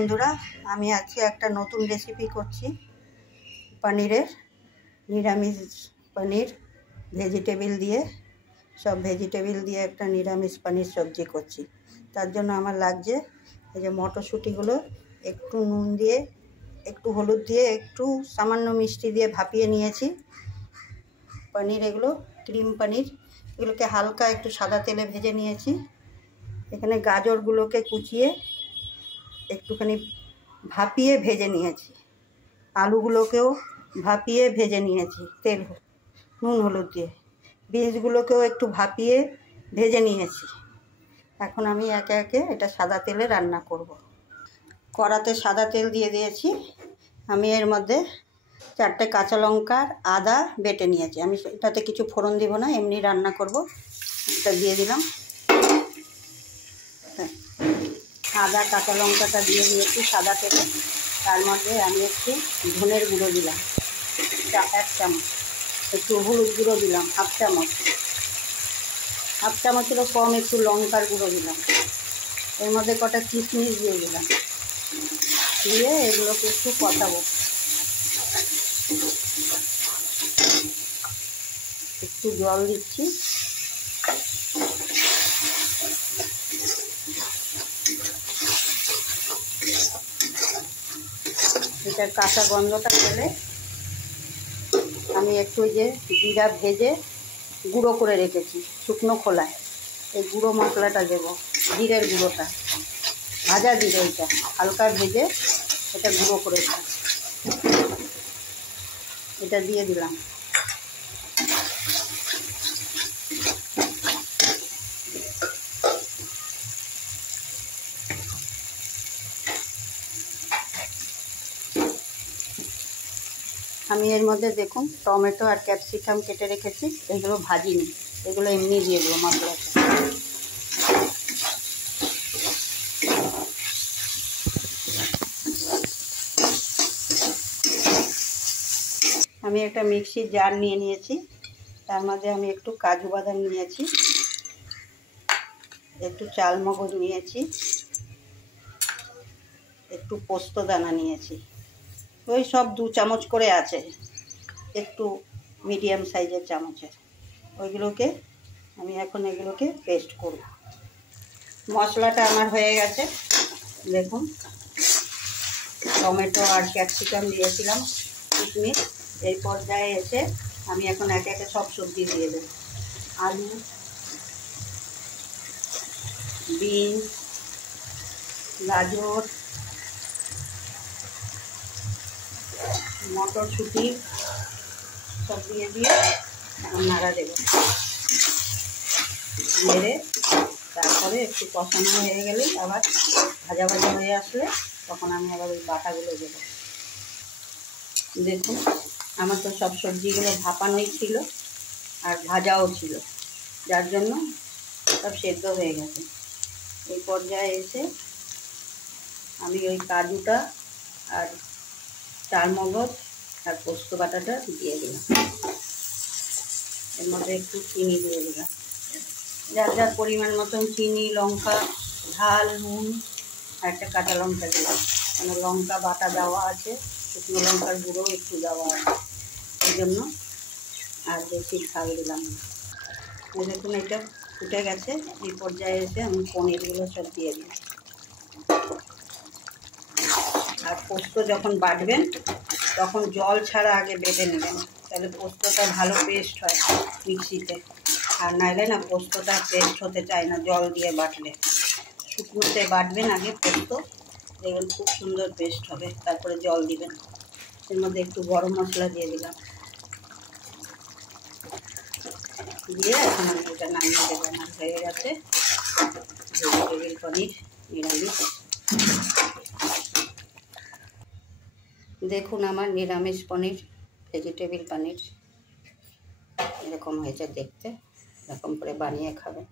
বন্ধুরা, আমি আজকে একটা নতুন রেসিপি করছি পনিরের। নিরামিষ পনির ভেজিটেবিল দিয়ে, সব ভেজিটেবিল দিয়ে একটা নিরামিষ পনির সবজি করছি। তার জন্য আমার লাগছে এই যে মটরশুঁটিগুলো একটু নুন দিয়ে, একটু হলুদ দিয়ে, একটু সামান্য মিষ্টি দিয়ে ভাপিয়ে নিয়েছি। পনির এগুলো ক্রিম পনির, এগুলোকে হালকা একটু সাদা তেলে ভেজে নিয়েছি। এখানে গাজরগুলোকে কুচিয়ে একটুখানি ভাপিয়ে ভেজে নিয়েছি। আলুগুলোকেও ভাপিয়ে ভেজে নিয়েছি তেল নুন হলুদ দিয়ে। বীজগুলোকেও একটু ভাপিয়ে ভেজে নিয়েছি। এখন আমি একে একে এটা সাদা তেলে রান্না করব। কড়াতে সাদা তেল দিয়ে দিয়েছি। আমি এর মধ্যে 4টে কাঁচা লঙ্কা আদা বেটে নিয়েছি। আমি এটাতে কিছু ফোড়ন দিব না, এমনি রান্না করব। এটা দিয়ে দিলাম। আদা কাঁচা লঙ্কাটা দিয়ে দিয়েছি সাদা তেলে। তার মধ্যে আমি একটু ধনের গুঁড়ো দিলাম 1 চামচ, একটু হলুদ গুঁড়ো দিলাম হাফ চামচেরও কম একটু লঙ্কার গুঁড়ো দিলাম। এর মধ্যে কটা কিশমিশ দিয়ে দিলাম। দিয়ে এগুলোকে একটু কষাবো। একটু জল দিচ্ছি। এটার কাঁচা গন্ধটা গেলে আমি একটু যে জিরা ভেজে গুঁড়ো করে রেখেছি শুকনো খোলায়, এই গুঁড়ো মশলাটা দেবো। জিরের গুঁড়োটা, ভাজা জিরে, এটা হালকা ভেজে এটা গুঁড়ো করেছি, এটা দিয়ে দিলাম। আমি এর মধ্যে দেখুন টমেটো আর ক্যাপসিকাম কেটে রেখেছি, এগুলো ভাজিনি, এগুলো এমনি দিয়ে দেবো মশলাটা। আমি একটা মিক্সির জার নিয়ে নিয়েছি। তার মধ্যে আমি একটু কাজু বাদাম নিয়েছি, একটু চালমগজ নিয়েছি, একটু পোস্ত দানা নিয়েছি। ওই সব 2 চামচ করে আছে, একটু মিডিয়াম সাইজের চামচের। ওইগুলোকে আমি এখন এগুলোকে পেস্ট করব। মশলাটা আমার হয়ে গেছে দেখুন। টমেটো আর ক্যাপসিকাম দিয়েছিলাম, কিশমিশ। এই পর্যায়ে এসে আমি এখন একে একে সব সবজি দিয়ে দেব। আলু, বিনস, গাজর, মটরশুঁটি সব দিয়ে নাড়া দেব। নেড়ে তারপরে একটু কষানো হয়ে গেলেই আবার ভাজা ভাজা হয়ে আসলে তখন আমি আবার ওই বাটাগুলো দেবো। দেখুন আমার তো সব সবজিগুলো ভাপানোই ছিল আর ভাজাও ছিল, যার জন্য সব সেদ্ধ হয়ে গেছে। এই পর্যায়ে এসে আমি ওই কাজুটা আর চালমগজ আর পোস্ত বাটাটা দিয়ে দিলাম। এর মধ্যে একটু চিনি দিয়ে দিলাম, যার যার পরিমাণ মতন চিনি, লঙ্কা, ঝাল, নুন আর একটা কাঁচা লঙ্কা দিলাম। কেন লঙ্কা বাটা দেওয়া আছে, শুকনো লঙ্কার গুঁড়ো একটু দেওয়া আছে, এই জন্য আর বেশি ঝাল দিলাম না। দেখুন এটা ফুটে গেছে। এই পর্যায়ে এসে আমি পনিরগুলো সব দিয়ে দিই। আর পোস্ত যখন বাটবেন তখন জল ছাড়া আগে বেটে নেবেন, তাহলে পোস্তটা ভালো পেস্ট হয় মিক্সিতে। আর নাইলে না পোস্তটা পেস্ট হতে চায় না জল দিয়ে বাটলে। শুকনোতে বাটবেন আগে পোস্ত, দেখবেন খুব সুন্দর পেস্ট হবে। তারপরে জল দিবেন। এর মধ্যে একটু গরম মশলা দিয়ে দিলাম, দিয়ে এখন আমি এটা নামিয়ে দেবো। আমার হয়ে গেছে ভেজিটেবিল পনির নিরামিষ। দেখুন আমার নিরামিষ পনির, ভেজিটেবিল পনির এরকম হয়েছে দেখতে। এরকম করে বানিয়ে খাবেন।